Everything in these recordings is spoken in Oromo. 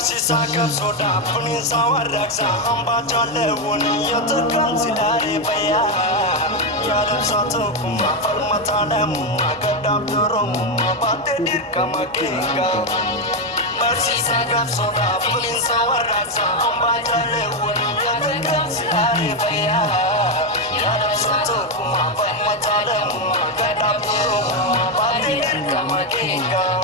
Barsiisaa qabsoodhaaf kunuunsa warraaqsaa hambaa jaalleewwan yootaan silaalee fayyaa yaadamsaa tokkummaa falmataa namummaa gaddaaf durummaa baatee dirqama keegaa. Barsiisaa qabsoodhaaf kunuunsa warraaqsaa hambaa jaalleewwan yootaan silaalee fayyaa yaadamsaa tokkummaa falmataa namummaa gaddaaf durummaa baatee dirqama keegaa.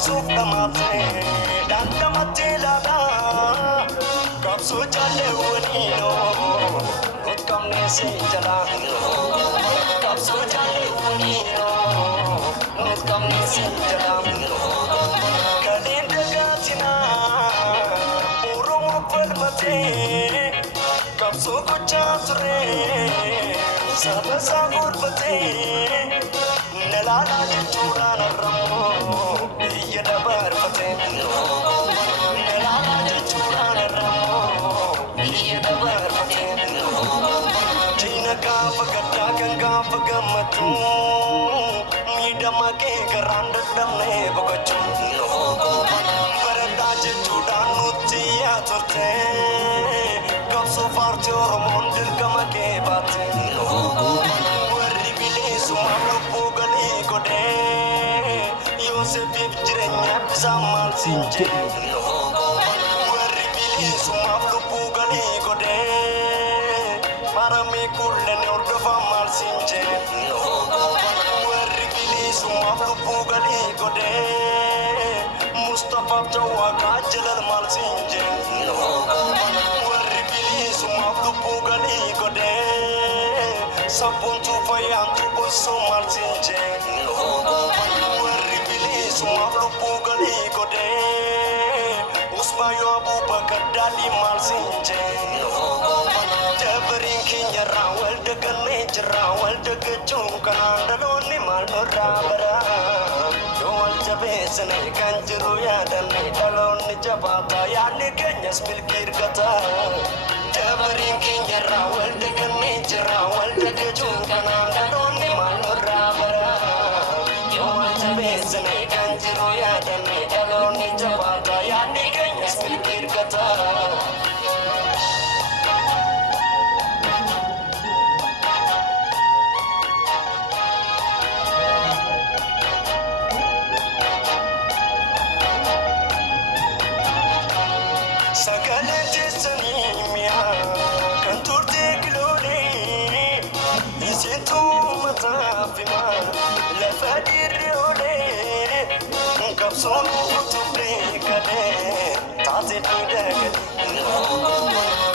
Suuf dhamaatee dandamatti ilaalaa qabsoo jaalleewwaniinoo utqabnee si jalaa qabsoo jaalleewwaniinoo utqabnee si jalaa kaleen dagaatinaa Oromoo falmatee qabsoo gochaa turee saba isaa gorfatee nalaalaa jechuudhaan arramoo biyya dabarfatee nalaalaa jechuudhaan arramoo biyya dabarfatee diina gaafa gaddaa kan gaafa gammachuu miidhama kee garaan dadhabnee boqochuu barataa jechuudhaan nutti yaa turtee qabsoo paartii Oromoon dirqama kee baattee warri bineensummaaf lubbuu galii godhee Yoosefif jireenya bisaan maal siin jee warri bineensummaaf lubbuu galii godhee maramee kulleen hordofaa maal siin jee warri bineensummaaf lubbuu galii godhee Mustafaaf Jawwaqaa jalal maal siin jee warri bineensummaaf lubbuu galii godhee sabboontuu fayyaantuu bosoo maal siin jee warri bineensummaaf lubbuu galii godhee Usmaayoo Abubakar daadhii maal siin jee dabariin keenyarraa wal dagannee jirraa wal daggachuun kanaan dhaloonni maal nurraa baraa yoo wal jabeessine kan jiru yaadanne dhaloonni jabaataa yaadni keenyas milkii hirkataa dabariin keenyarraa wal dagannee jirraa wal daggachuun kanaan dhaloonni maal nurraa baraa yoo wal jabeessine kan jiru yaadanne dhaloonni jabaataa yaadni keenyas milkii hirkataa. Sagalee teessanii mi'aa kan turte kiloolee isituu mataaf himaa lafa dhiirri oolee qabsoon utubdee galee taatee miidhagalee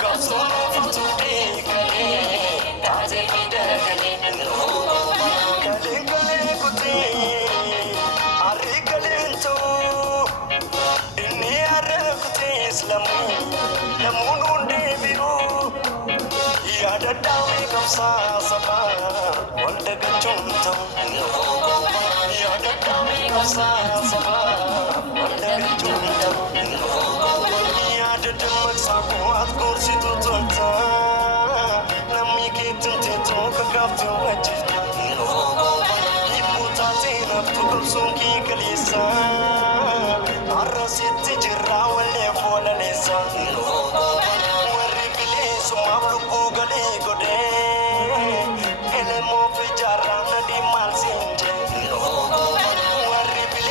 qabsoon utubdee galee taatee miidhagalee galee galee kutee harri galeen ta'uu inni harra kutee lamuun hundee biroo yaada daawwee qabsaa sabaa wal dagachuun ta'u yaada daawwee qabsaa sabaa wal dagachuun ta'u yaada dammaqsaa kuwaat gorsitu tolta namni keetiin teetoo kakaafte wajjifta hibbuu taatee naftu qabsuun kee kaleessaa har'a sitti jirraa wallee foolaleessaa